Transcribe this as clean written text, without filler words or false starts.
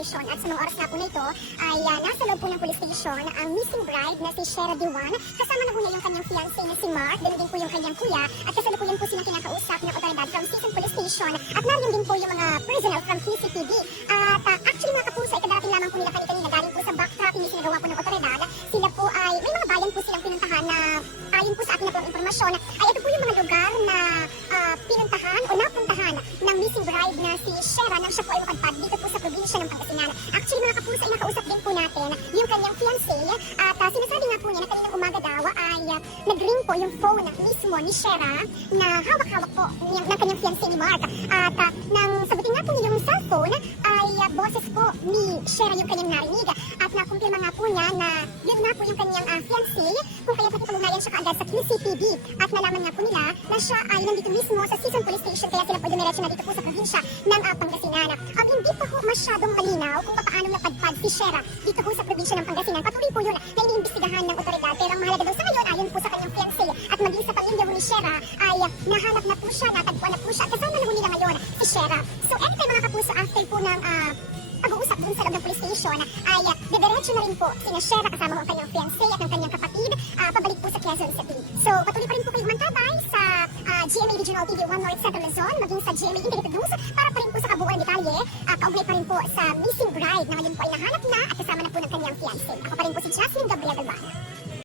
station at sa mga oras na po na ito ay nasa loob po ng police station ang missing bride na si Shera Diwan. Kasama na po niya yung kanyang fiancé na si Mark, ganun din po yung kanyang kuya at kasalukuyan po silang kinakausap ng otoridad from Season Police Station at nariyan din po yung mga personnel from PCTV. At actually mga kapuso ay kadarating lamang po nila kanina galing po sa backtracking na sinagawa po ng otoridad. Sila po ay may mga bayan po silang pinuntahan na ayon po sa akin na po ang impormasyon ay ito po yung mga lugar na pinuntahan o napuntahan ng missing bride na si Shera nang siya po ay mapadpad dito po sa probinsya ng Pangasinan. Actually mga kapuso ay nakausap din po natin yung kanyang fiancé at sinasabi nga po niya na kaninang umaga daw ay nag-ring po yung phone mismo ni Shera na hawak-hawak po ng kanyang fiancé ni Mark. At nang sagutin nga po niya yung cellphone ay boses po ni Shera yung kanyang narinig at nakumpirma nga po niya na yun nga po yung kanyang fiancé kung kaya nakipag-ugnayan siya kaagad sa QCPD at nalaman nga po nila na siya ay nandito mismo sa Season Police Station kaya sila po dumiretso na dito po sa probinsya ng Pangasinan. At hindi pa po masyadong malinaw kung paano napadpad si Shera dito po sa probinsya ng Pangasinan. Patuloy po yun na iniimbestigahan ng otoridad pero ang mahalaga daw sa ngayon ayon po sa kanyang fiancé at maging sa pamilya ni Shera ay nahanap na po siya, natagpuan na po siya at kasama na po nila ngayon si Shera. So anytime mga kapuso after po ng pag-uusap dun sa loob ng police station ay diretso na rin po sina Shera kasama ang kanyang fiancé at ang kanyang kapatid pabalik po sa Quezon City. So patuloy pa rin po kayong mantabay sa GMA Regional TV 1 North Central Luzon maging sa GMA Integrated News para pa rin po sa kabuuan detalye kaugnay pa rin po sa missing bride na ngayon po ay nahanap na at kasama na po ng kanyang fiancé. Ako pa rin po si Jasmine Gabriel Galvana.